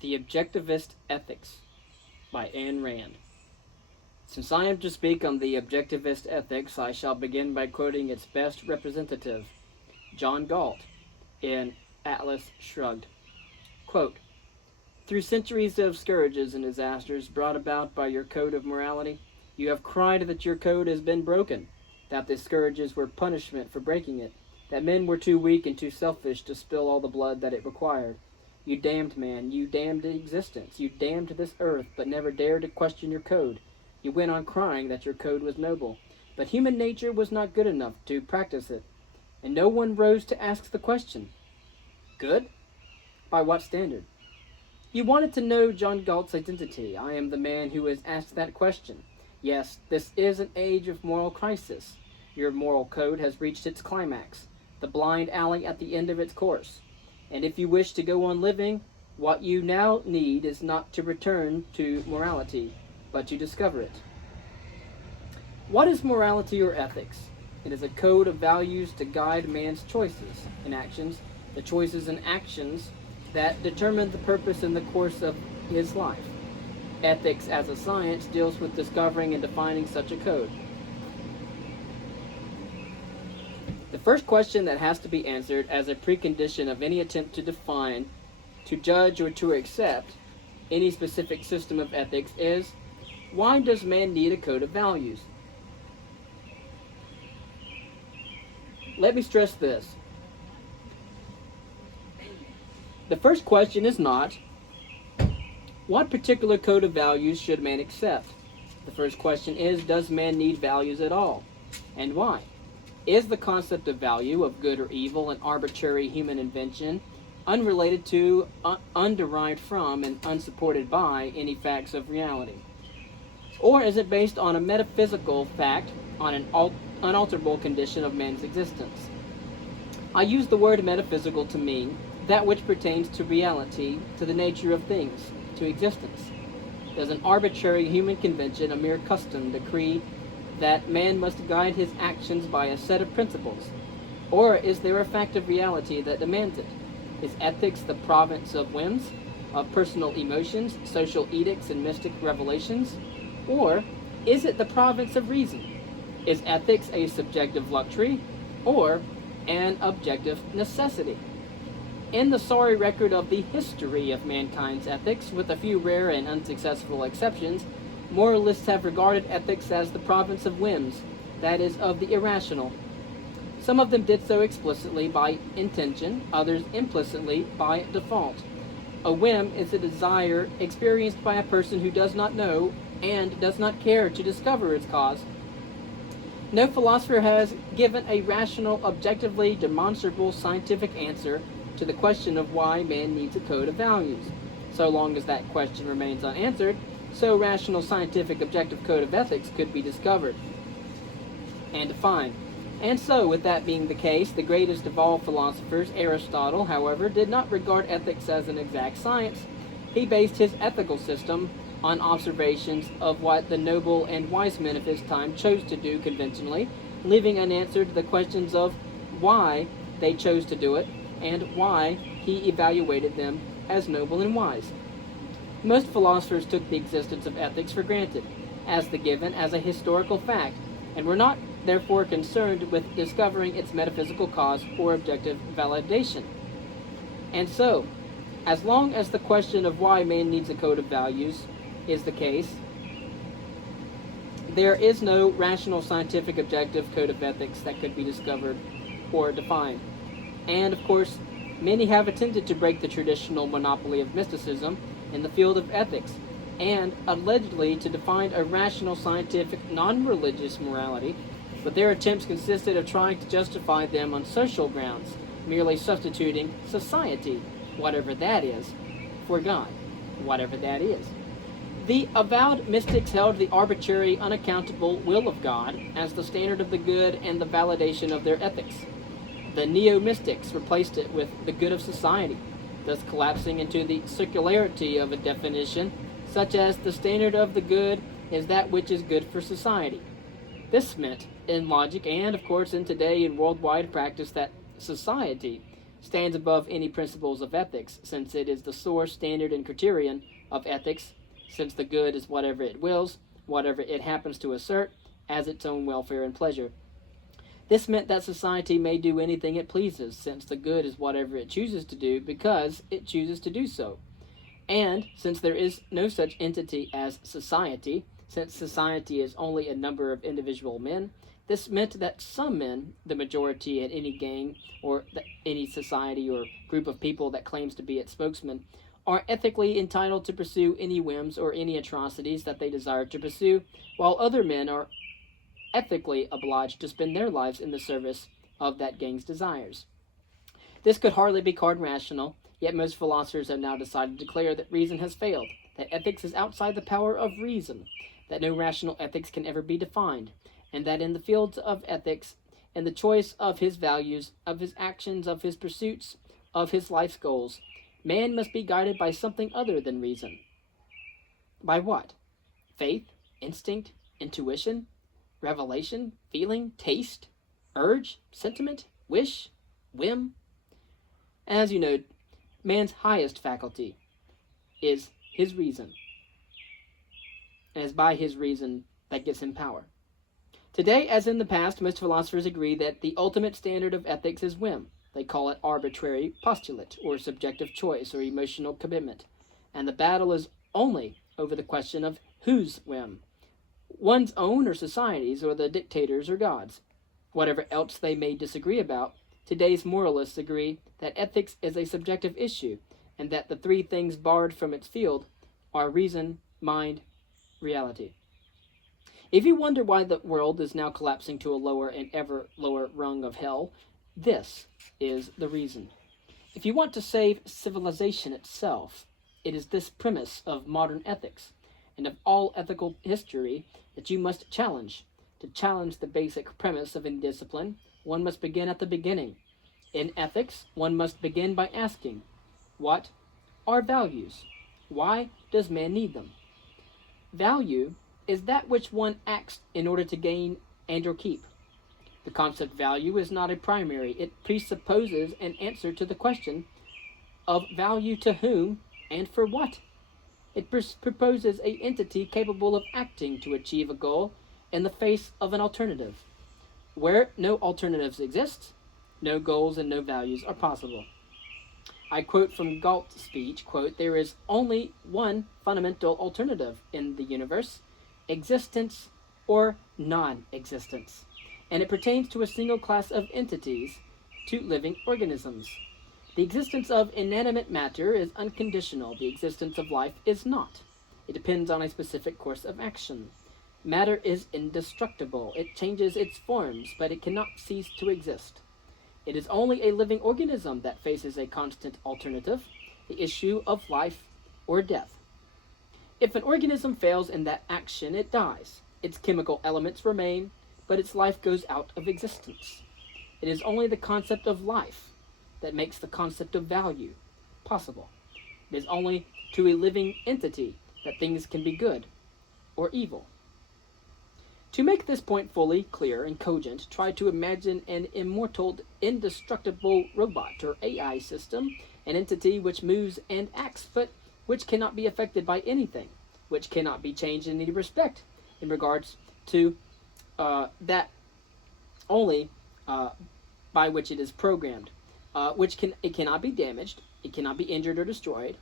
The Objectivist Ethics by Ayn Rand. Since I am to speak on the Objectivist Ethics, I shall begin by quoting its best representative, John Galt, in Atlas Shrugged. Quote, "Through centuries of scourges and disasters brought about by your code of morality, you have cried that your code has been broken, that the scourges were punishment for breaking it, that men were too weak and too selfish to spill all the blood that it required. You damned man, you damned existence, you damned this earth, but never dared to question your code. You went on crying that your code was noble, but human nature was not good enough to practice it, and no one rose to ask the question. Good? By what standard? You wanted to know John Galt's identity. I am the man who has asked that question. Yes, this is an age of moral crisis. Your moral code has reached its climax, the blind alley at the end of its course. And if you wish to go on living, what you now need is not to return to morality, but to discover it. What is morality or ethics? It is a code of values to guide man's choices and actions, the choices and actions that determine the purpose and the course of his life. Ethics as a science deals with discovering and defining such a code. The first question that has to be answered as a precondition of any attempt to define, to judge, or to accept any specific system of ethics is, why does man need a code of values? Let me stress this. The first question is not, what particular code of values should man accept? The first question is, does man need values at all? And why? Is the concept of value, of good or evil, an arbitrary human invention, unrelated to, underived from, and unsupported by any facts of reality? Or is it based on a metaphysical fact, on an unalterable condition of man's existence? I use the word metaphysical to mean that which pertains to reality, to the nature of things, to existence. Does an arbitrary human convention, a mere custom, decree that man must guide his actions by a set of principles? Or is there a fact of reality that demands it? Is ethics the province of whims, of personal emotions, social edicts, and mystic revelations? Or is it the province of reason? Is ethics a subjective luxury or an objective necessity? In the sorry record of the history of mankind's ethics, with a few rare and unsuccessful exceptions, moralists have regarded ethics as the province of whims, that is, of the irrational. Some of them did so explicitly by intention, others implicitly by default. A whim is a desire experienced by a person who does not know and does not care to discover its cause. No philosopher has given a rational, objectively demonstrable scientific answer to the question of why man needs a code of values. So long as that question remains unanswered, so rational, scientific, objective code of ethics could be discovered and defined. And so, with that being the case, the greatest of all philosophers, Aristotle, however, did not regard ethics as an exact science. He based his ethical system on observations of what the noble and wise men of his time chose to do conventionally, leaving unanswered the questions of why they chose to do it and why he evaluated them as noble and wise. Most philosophers took the existence of ethics for granted, as the given, as a historical fact, and were not therefore concerned with discovering its metaphysical cause or objective validation. And so, as long as the question of why man needs a code of values is the case, there is no rational, scientific, objective code of ethics that could be discovered or defined. And, of course, many have attempted to break the traditional monopoly of mysticism in the field of ethics, and allegedly to define a rational, scientific, non-religious morality, but their attempts consisted of trying to justify them on social grounds, merely substituting society, whatever that is, for God, whatever that is. The avowed mystics held the arbitrary, unaccountable will of God as the standard of the good and the validation of their ethics. The neo-mystics replaced it with the good of society, thus collapsing into the circularity of a definition, such as the standard of the good is that which is good for society. This meant, in logic and, of course, in today in worldwide practice, that society stands above any principles of ethics, since it is the source, standard, and criterion of ethics, since the good is whatever it wills, whatever it happens to assert, as its own welfare and pleasure. This meant that society may do anything it pleases, since the good is whatever it chooses to do because it chooses to do so. And since there is no such entity as society, since society is only a number of individual men, this meant that some men, the majority at any gang or any society or group of people that claims to be its spokesman, are ethically entitled to pursue any whims or any atrocities that they desire to pursue, while other men are ethically obliged to spend their lives in the service of that gang's desires. This could hardly be called rational, yet most philosophers have now decided to declare that reason has failed, that ethics is outside the power of reason, that no rational ethics can ever be defined, and that in the fields of ethics, in the choice of his values, of his actions, of his pursuits, of his life's goals, man must be guided by something other than reason. By what? Faith, instinct, intuition, revelation, feeling, taste, urge, sentiment, wish, whim. As you know, man's highest faculty is his reason. And it's by his reason that gives him power. Today, as in the past, most philosophers agree that the ultimate standard of ethics is whim. They call it arbitrary postulate, or subjective choice, or emotional commitment. And the battle is only over the question of whose whim, one's own or society's, or the dictators or God's. Whatever else they may disagree about, today's moralists agree that ethics is a subjective issue, and that the three things barred from its field are reason, mind, reality. If you wonder why the world is now collapsing to a lower and ever lower rung of hell, this is the reason. If you want to save civilization itself, it is this premise of modern ethics and of all ethical history that you must challenge. To challenge the basic premise of any discipline, one must begin at the beginning. In ethics, one must begin by asking, what are values? Why does man need them? Value is that which one acts in order to gain and or keep. The concept value is not a primary. It presupposes an answer to the question of value to whom and for what. It proposes an entity capable of acting to achieve a goal in the face of an alternative. Where no alternatives exist, no goals and no values are possible. I quote from Galt's speech, quote, "There is only one fundamental alternative in the universe, existence or non-existence, and it pertains to a single class of entities, to living organisms. The existence of inanimate matter is unconditional. The existence of life is not. It depends on a specific course of action. Matter is indestructible. It changes its forms, but it cannot cease to exist. It is only a living organism that faces a constant alternative, the issue of life or death. If an organism fails in that action, it dies. Its chemical elements remain, but its life goes out of existence. It is only the concept of life that makes the concept of value possible. It is only to a living entity that things can be good or evil. To make this point fully clear and cogent, try to imagine an immortal, indestructible robot or AI system, an entity which moves and acts, but which cannot be affected by anything, which cannot be changed in any respect in regards to that only by which it is programmed. It cannot be damaged, it cannot be injured or destroyed.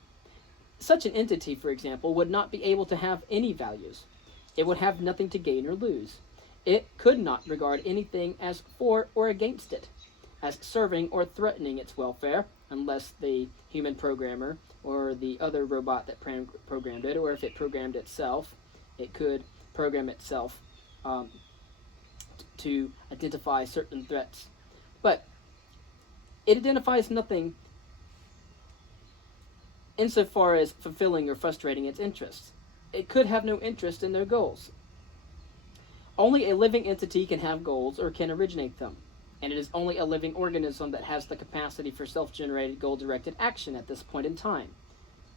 Such an entity, for example, would not be able to have any values. It would have nothing to gain or lose. It could not regard anything as for or against it, as serving or threatening its welfare, unless the human programmer or the other robot that programmed it, or if it programmed itself, it could program itself to identify certain threats. But it identifies nothing insofar as fulfilling or frustrating its interests. It could have no interest in their goals. Only a living entity can have goals or can originate them, and it is only a living organism that has the capacity for self-generated goal-directed action at this point in time.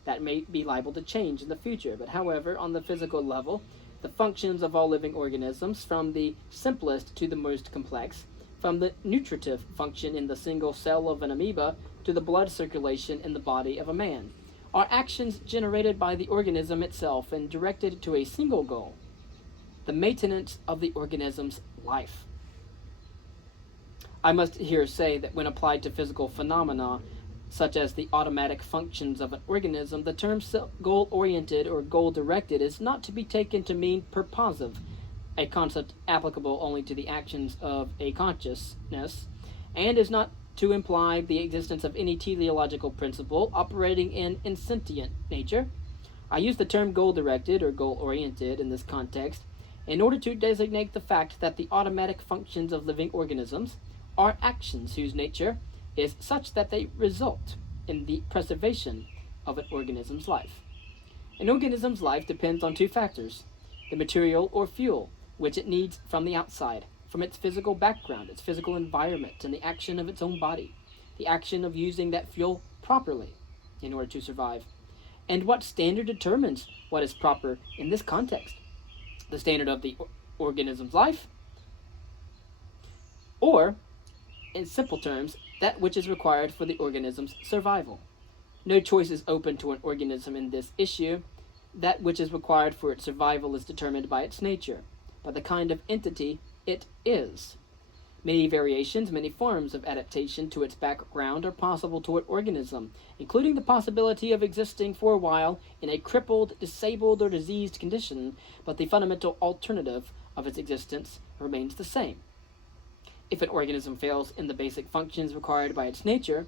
That may be liable to change in the future, but however, on the physical level, the functions of all living organisms, from the simplest to the most complex, from the nutritive function in the single cell of an amoeba to the blood circulation in the body of a man, are actions generated by the organism itself and directed to a single goal: the maintenance of the organism's life. I must here say that when applied to physical phenomena, such as the automatic functions of an organism, the term goal-oriented or goal-directed is not to be taken to mean purposive, a concept applicable only to the actions of a consciousness, and is not to imply the existence of any teleological principle operating in insentient nature. I use the term goal-directed or goal-oriented in this context in order to designate the fact that the automatic functions of living organisms are actions whose nature is such that they result in the preservation of an organism's life. An organism's life depends on two factors: the material or fuel which it needs from the outside, from its physical background, its physical environment, and the action of its own body, the action of using that fuel properly in order to survive. And what standard determines what is proper in this context? The standard of the organism's life? Or, in simple terms, that which is required for the organism's survival. No choice is open to an organism in this issue. That which is required for its survival is determined by its nature, by the kind of entity it is. Many variations, many forms of adaptation to its background are possible to an organism, including the possibility of existing for a while in a crippled, disabled, or diseased condition, but the fundamental alternative of its existence remains the same. If an organism fails in the basic functions required by its nature,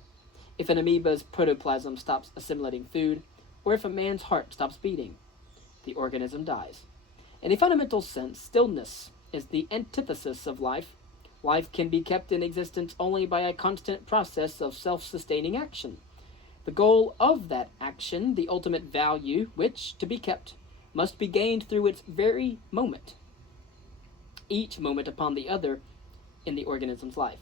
if an amoeba's protoplasm stops assimilating food, or if a man's heart stops beating, the organism dies. In a fundamental sense, stillness is the antithesis of life. Life can be kept in existence only by a constant process of self-sustaining action. The goal of that action, the ultimate value, which, to be kept, must be gained through its very moment, each moment upon the other in the organism's life.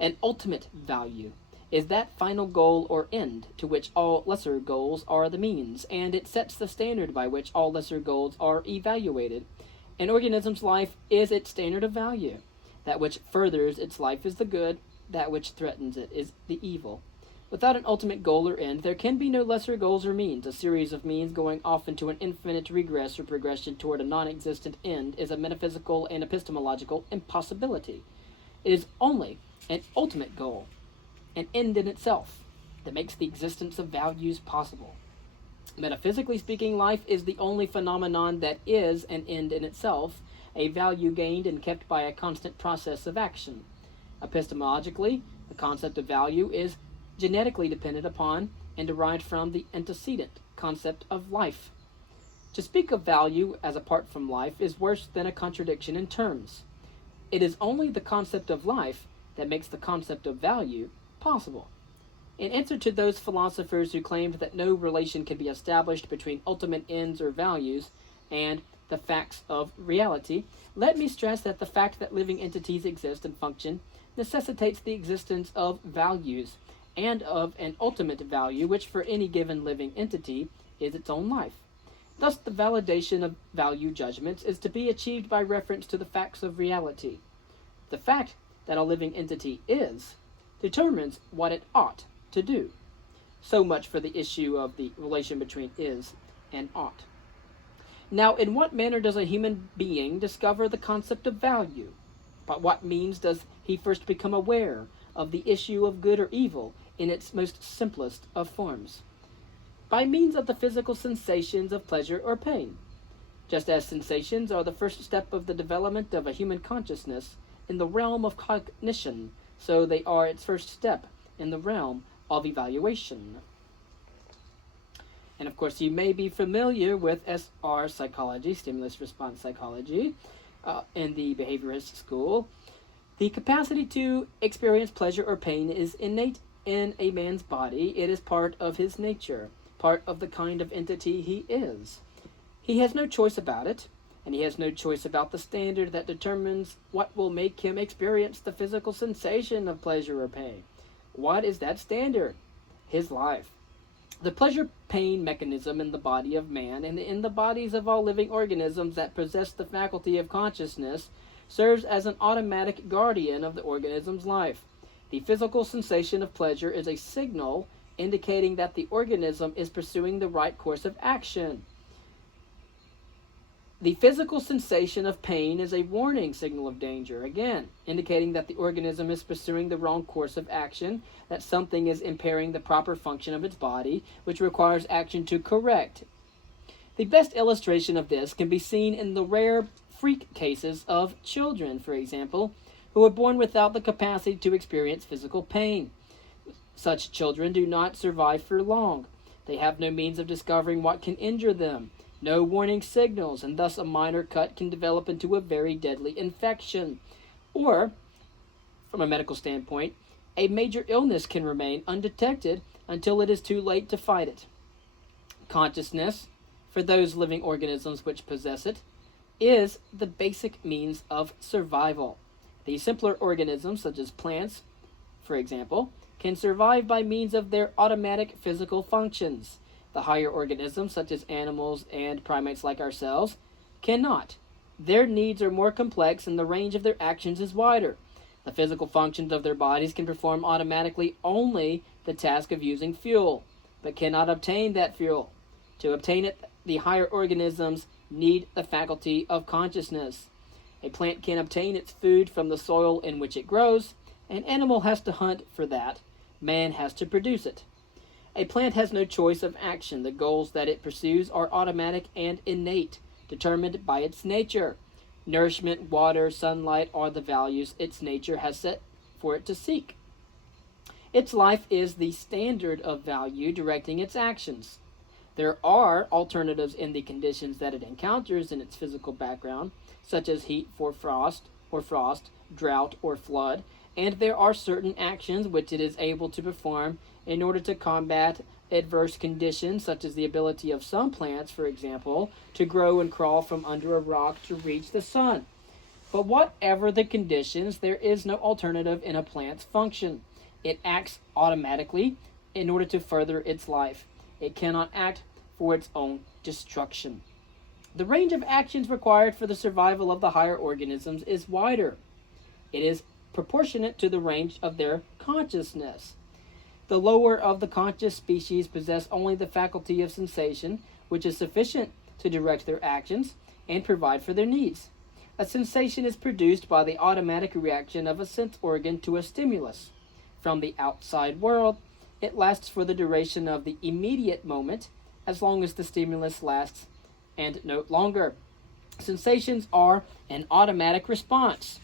An ultimate value is that final goal or end to which all lesser goals are the means, and it sets the standard by which all lesser goals are evaluated. An organism's life is its standard of value. That which furthers its life is the good, that which threatens it is the evil. Without an ultimate goal or end, there can be no lesser goals or means. A series of means going off into an infinite regress or progression toward a non-existent end is a metaphysical and epistemological impossibility. It is only an ultimate goal, an end in itself, that makes the existence of values possible. Metaphysically speaking, life is the only phenomenon that is an end in itself, a value gained and kept by a constant process of action. Epistemologically, the concept of value is genetically dependent upon and derived from the antecedent concept of life. To speak of value as apart from life is worse than a contradiction in terms. It is only the concept of life that makes the concept of value possible. In answer to those philosophers who claimed that no relation can be established between ultimate ends or values and the facts of reality, let me stress that the fact that living entities exist and function necessitates the existence of values, and of an ultimate value, which for any given living entity is its own life. Thus, the validation of value judgments is to be achieved by reference to the facts of reality. The fact that a living entity is determines what it ought to do. So much for the issue of the relation between is and ought. Now, in what manner does a human being discover the concept of value? By what means does he first become aware of the issue of good or evil in its most simplest of forms? By means of the physical sensations of pleasure or pain. Just as sensations are the first step of the development of a human consciousness in the realm of cognition, so they are its first step in the realm of evaluation. And of course, you may be familiar with SR psychology, stimulus response psychology, in the behaviorist school. The capacity to experience pleasure or pain is innate in a man's body. It is part of his nature, part of the kind of entity he is. He has no choice about it, and he has no choice about the standard that determines what will make him experience the physical sensation of pleasure or pain. What is that standard? His life. The pleasure-pain mechanism in the body of man and in the bodies of all living organisms that possess the faculty of consciousness serves as an automatic guardian of the organism's life. The physical sensation of pleasure is a signal indicating that the organism is pursuing the right course of action. The physical sensation of pain is a warning signal of danger, again, indicating that the organism is pursuing the wrong course of action, that something is impairing the proper function of its body, which requires action to correct. The best illustration of this can be seen in the rare freak cases of children, for example, who are born without the capacity to experience physical pain. Such children do not survive for long. They have no means of discovering what can injure them, no warning signals, and thus a minor cut can develop into a very deadly infection. Or, from a medical standpoint, a major illness can remain undetected until it is too late to fight it. Consciousness, for those living organisms which possess it, is the basic means of survival. The simpler organisms, such as plants, for example, can survive by means of their automatic physical functions. The higher organisms, such as animals and primates like ourselves, cannot. Their needs are more complex and the range of their actions is wider. The physical functions of their bodies can perform automatically only the task of using fuel, but cannot obtain that fuel. To obtain it, the higher organisms need the faculty of consciousness. A plant can obtain its food from the soil in which it grows. An animal has to hunt for that. Man has to produce it. A plant has no choice of action. The goals that it pursues are automatic and innate, determined by its nature. Nourishment, water, sunlight are the values its nature has set for it to seek. Its life is the standard of value directing its actions. There are alternatives in the conditions that it encounters in its physical background, such as heat or frost, drought or flood, and there are certain actions which it is able to perform in order to combat adverse conditions, such as the ability of some plants, for example, to grow and crawl from under a rock to reach the sun. But whatever the conditions, there is no alternative in a plant's function. It acts automatically in order to further its life. It cannot act for its own destruction. The range of actions required for the survival of the higher organisms is wider. It is proportionate to the range of their consciousness. The lower of the conscious species possess only the faculty of sensation, which is sufficient to direct their actions and provide for their needs. A sensation is produced by the automatic reaction of a sense organ to a stimulus. From the outside world, it lasts for the duration of the immediate moment, as long as the stimulus lasts, and no longer. Sensations are an automatic response,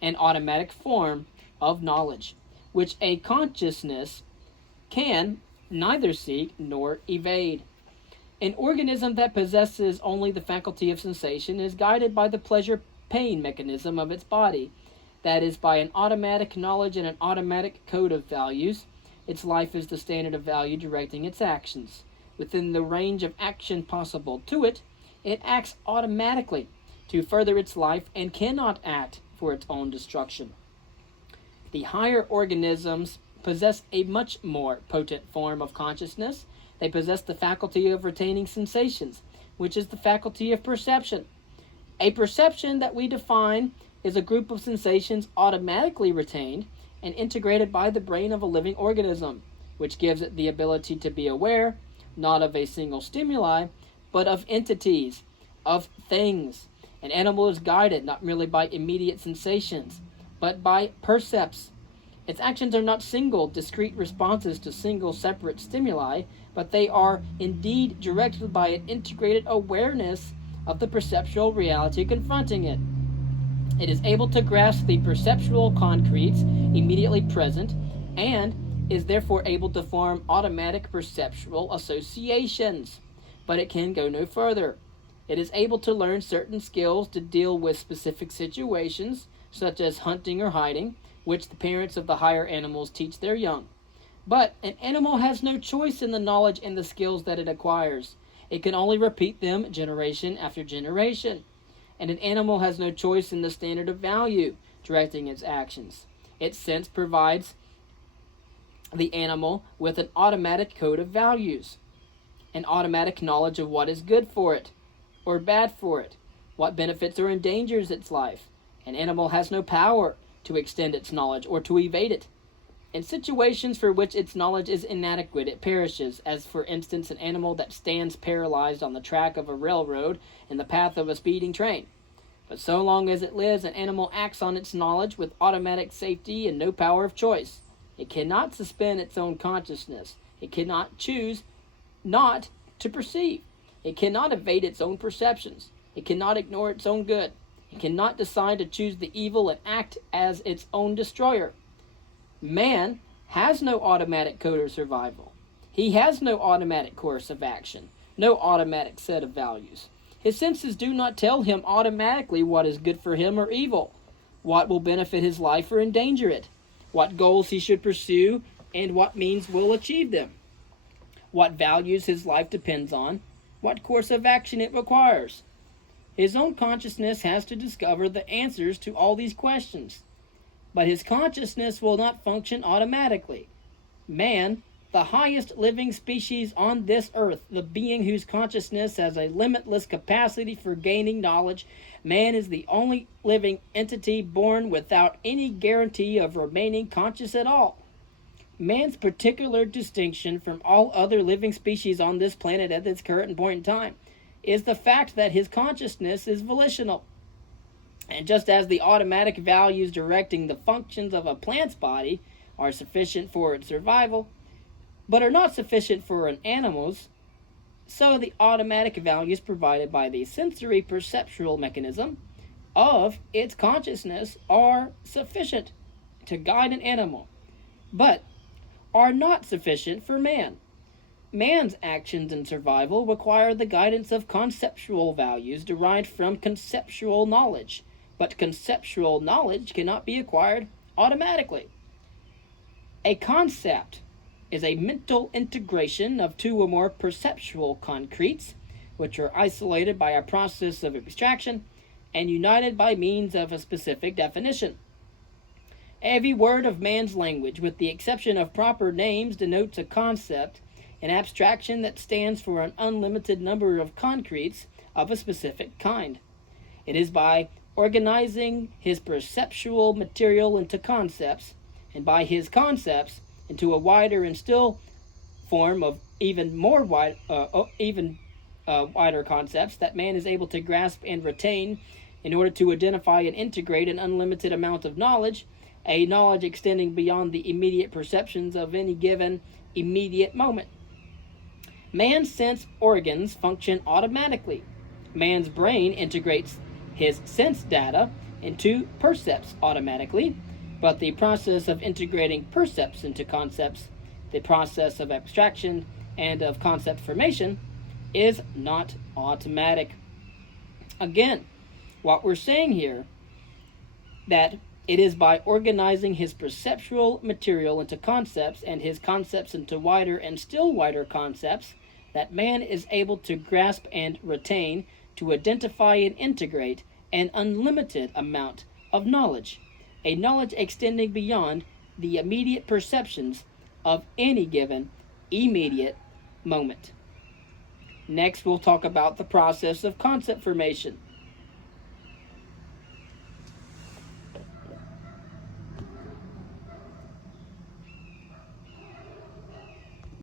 an automatic form of knowledge, which a consciousness can neither seek nor evade. An organism that possesses only the faculty of sensation is guided by the pleasure-pain mechanism of its body, that is, by an automatic knowledge and an automatic code of values. Its life is the standard of value directing its actions. Within the range of action possible to it, it acts automatically to further its life and cannot act for its own destruction. The higher organisms possess a much more potent form of consciousness. They possess the faculty of retaining sensations, which is the faculty of perception. A perception that we define is a group of sensations automatically retained and integrated by the brain of a living organism, which gives it the ability to be aware, not of a single stimuli, but of entities, of things. An animal is guided not merely by immediate sensations, but by percepts. Its actions are not single, discrete responses to single, separate stimuli, but they are indeed directed by an integrated awareness of the perceptual reality confronting it. It is able to grasp the perceptual concretes immediately present and is therefore able to form automatic perceptual associations, but it can go no further. It is able to learn certain skills to deal with specific situations, such as hunting or hiding, which the parents of the higher animals teach their young. But an animal has no choice in the knowledge and the skills that it acquires. It can only repeat them generation after generation. And an animal has no choice in the standard of value directing its actions. Its sense provides the animal with an automatic code of values, an automatic knowledge of what is good for it or bad for it, what benefits or endangers its life. An animal has no power to extend its knowledge or to evade it. In situations for which its knowledge is inadequate, it perishes, as for instance an animal that stands paralyzed on the track of a railroad in the path of a speeding train. But so long as it lives, an animal acts on its knowledge with automatic safety and no power of choice. It cannot suspend its own consciousness. It cannot choose not to perceive. It cannot evade its own perceptions. It cannot ignore its own good. It cannot decide to choose the evil and act as its own destroyer. Man has no automatic code of survival. He has no automatic course of action, no automatic set of values. His senses do not tell him automatically what is good for him or evil, what will benefit his life or endanger it, what goals he should pursue, and what means will achieve them, what values his life depends on, what course of action it requires. His own consciousness has to discover the answers to all these questions. But his consciousness will not function automatically. Man, the highest living species on this earth, the being whose consciousness has a limitless capacity for gaining knowledge, man is the only living entity born without any guarantee of remaining conscious at all. Man's particular distinction from all other living species on this planet at this current point in time is the fact that his consciousness is volitional. And just as the automatic values directing the functions of a plant's body are sufficient for its survival, but are not sufficient for an animal's, so the automatic values provided by the sensory perceptual mechanism of its consciousness are sufficient to guide an animal, but are not sufficient for man. Man's actions in survival require the guidance of conceptual values derived from conceptual knowledge, but conceptual knowledge cannot be acquired automatically. A concept is a mental integration of two or more perceptual concretes, which are isolated by a process of abstraction and united by means of a specific definition. Every word of man's language, with the exception of proper names, denotes a concept, an abstraction that stands for an unlimited number of concretes of a specific kind. It is by organizing his perceptual material into concepts, and by his concepts into a wider and still form of wider concepts that man is able to grasp and retain in order to identify and integrate an unlimited amount of knowledge, a knowledge extending beyond the immediate perceptions of any given immediate moment. Man's sense organs function automatically. Man's brain integrates his sense data into percepts automatically, but the process of integrating percepts into concepts, the process of abstraction and of concept formation, is not automatic. Again, what we're saying here, that it is by organizing his perceptual material into concepts and his concepts into wider and still wider concepts that man is able to grasp and retain, to identify and integrate an unlimited amount of knowledge, a knowledge extending beyond the immediate perceptions of any given immediate moment. Next, we'll talk about the process of concept formation.